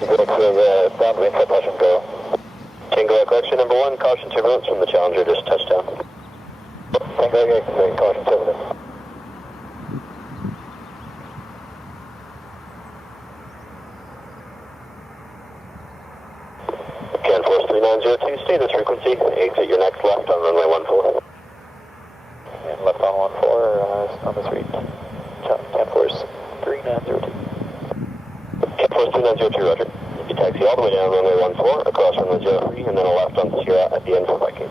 Go to downwind for touch and go. Tango correction number 1, caution turbulence from the Challenger, just touchdown. Tango, caution turbulence. Canforce 3902, stay this frequency, exit your next left on runway 14. And left on 14 on the street. Canforce 3902. Canforce 3902, roger. You taxi all the way down runway 14, across runway 03, and then a left on Sierra at the end for Viking.